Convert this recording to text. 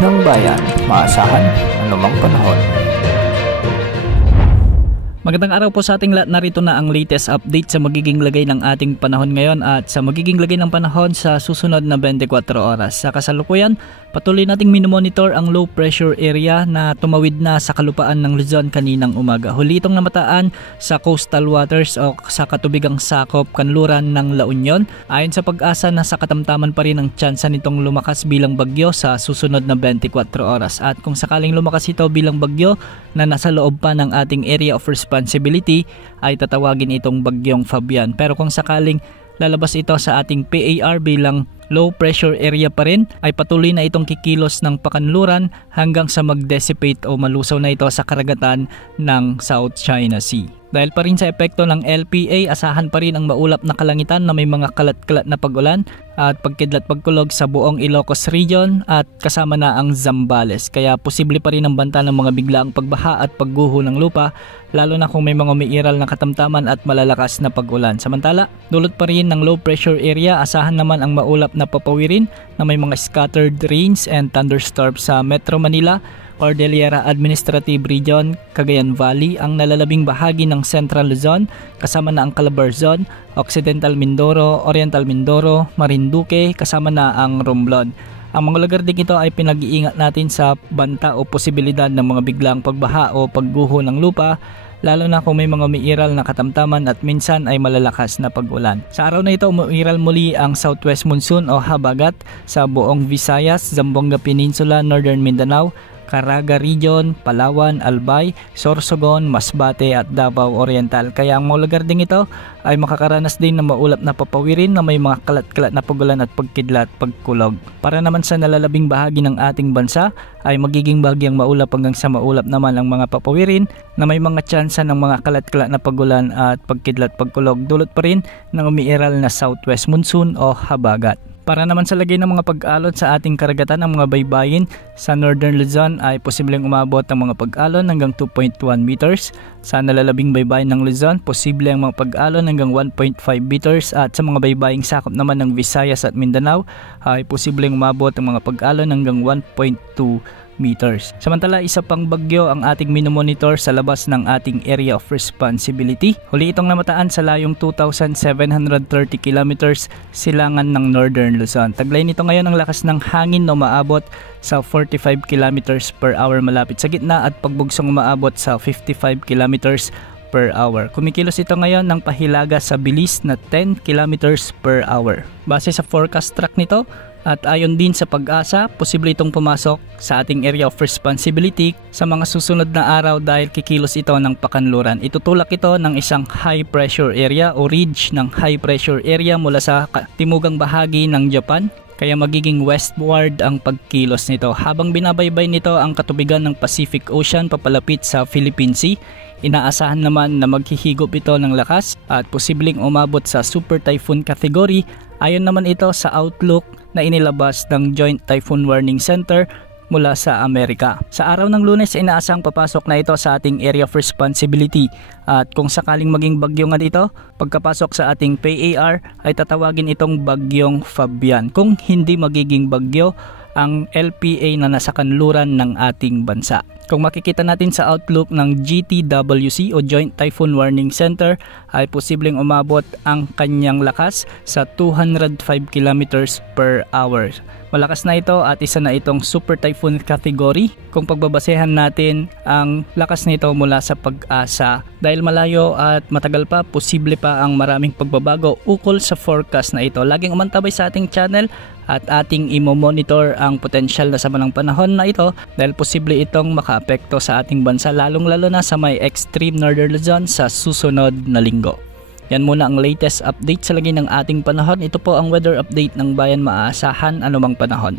ng bayan, maasahan anumang panahon. Magandang araw po sa ating lahat. Narito na ang latest update sa magiging lagay ng ating panahon ngayon at sa magiging lagay ng panahon sa susunod na 24 oras. Sa kasalukuyan, patuloy nating minomonitor ang low pressure area na tumawid na sa kalupaan ng Luzon kaninang umaga. Huli itong namataan sa coastal waters o sa katubigang sakop kanluran ng La Union. Ayon sa Pag-asa, nasa katamtaman pa rin ang tsansa nitong lumakas bilang bagyo sa susunod na 24 oras. At kung sakaling lumakas ito bilang bagyo na nasa loob pa ng ating area of responsibility, ay tatawagin itong bagyong Fabian. Pero kung sakaling lalabas ito sa ating PAR bilang low pressure area pa rin, ay patuloy na itong kikilos ng pakanluran hanggang sa mag-dissipate o malusaw na ito sa karagatan ng South China Sea. Dahil pa rin sa epekto ng LPA, asahan pa rin ang maulap na kalangitan na may mga kalat-kalat na pag-ulan at pagkidlat pagkulog sa buong Ilocos region at kasama na ang Zambales. Kaya posible pa rin ang banta ng mga biglaang pagbaha at pagguho ng lupa, lalo na kung may mga umiiral na katamtaman at malalakas na pag-ulan. Samantala, dulot pa rin ng low pressure area, asahan naman ang maulap na papawirin na may mga scattered rains and thunderstorms sa Metro Manila, Cordillera Administrative Region, Cagayan Valley, ang nalalabing bahagi ng Central Luzon, kasama na ang Calabarzon, Occidental Mindoro, Oriental Mindoro, Marinduque, kasama na ang Romblon. Ang mga lugar din ito ay pinag-iingat natin sa banta o posibilidad ng mga biglang pagbaha o pagguho ng lupa, lalo na kung may mga umiiral na katamtaman at minsan ay malalakas na pag-ulan. Sa araw na ito, umiiral muli ang southwest monsoon o habagat sa buong Visayas, Zamboanga Peninsula, Northern Mindanao, Caraga Region, Palawan, Albay, Sorsogon, Masbate at Davao Oriental. Kaya ang mga lugar ding ito ay makakaranas din ng maulap na papawirin na may mga kalat-kalat na pagulan at pagkidlat pagkulog. Para naman sa nalalabing bahagi ng ating bansa ay magiging bahagyang maulap hanggang sa maulap naman ang mga papawirin na may mga tsansa ng mga kalat-kalat na pagulan at pagkidlat pagkulog. Dulot pa rin ng umiiral na southwest monsoon o habagat. Para naman sa lagay ng mga pag-alon sa ating karagatan ng mga baybayin, sa Northern Luzon ay posibleng umabot ang mga pag-alon hanggang 2.1 meters. Sa nalalabing baybayin ng Luzon, posible ang mga pag-alon hanggang 1.5 meters. At sa mga baybaying sakop naman ng Visayas at Mindanao ay posibleng umabot ang mga pag-alon hanggang 1.2 meters. Samantala, isa pang bagyo ang ating minomonitor sa labas ng ating area of responsibility. Huli itong namataan sa layong 2,730 kilometers silangan ng Northern Luzon. Taglay nito ngayon ang lakas ng hangin na umaabot sa 45 kilometers per hour malapit sa gitna at pagbugsong umaabot sa 55 kilometers per hour. Kumikilos ito ngayon ng pahilaga sa bilis na 10 kilometers per hour. Base sa forecast track nito, at ayon din sa Pag-asa, posible itong pumasok sa ating area of responsibility sa mga susunod na araw dahil kikilos ito ng pakanluran. Itutulak ito ng isang high pressure area o ridge ng high pressure area mula sa timugang bahagi ng Japan. Kaya magiging westward ang pagkilos nito. Habang binabaybay nito ang katubigan ng Pacific Ocean papalapit sa Philippine Sea, inaasahan naman na maghihigop ito ng lakas at posibleng umabot sa Super Typhoon category. Ayon naman ito sa outlook na inilabas ng Joint Typhoon Warning Center mula sa Amerika. Sa araw ng Lunes, inaasang papasok na ito sa ating area of responsibility. At kung sakaling maging bagyo nga dito, pagkapasok sa ating PAR ay tatawagin itong bagyong Fabian. Kung hindi magiging bagyo ang LPA na nasa kanluran ng ating bansa. Kung makikita natin sa outlook ng GTWC o Joint Typhoon Warning Center ay posibleng umabot ang kanyang lakas sa 205 kilometers per hour. Malakas na ito at isa na itong Super Typhoon category kung pagbabasehan natin ang lakas nito mula sa Pag-asa. Dahil malayo at matagal pa, posible pa ang maraming pagbabago ukol sa forecast na ito. Laging umantabay sa ating channel at ating imo-monitor ang potensyal na sama ng panahon na ito dahil posible itong makaapekto sa ating bansa lalong-lalo na sa may extreme northern Luzon sa susunod na linggo. Yan muna ang latest update sa lagay ng ating panahon. Ito po ang weather update ng bayan, maasahan anumang panahon.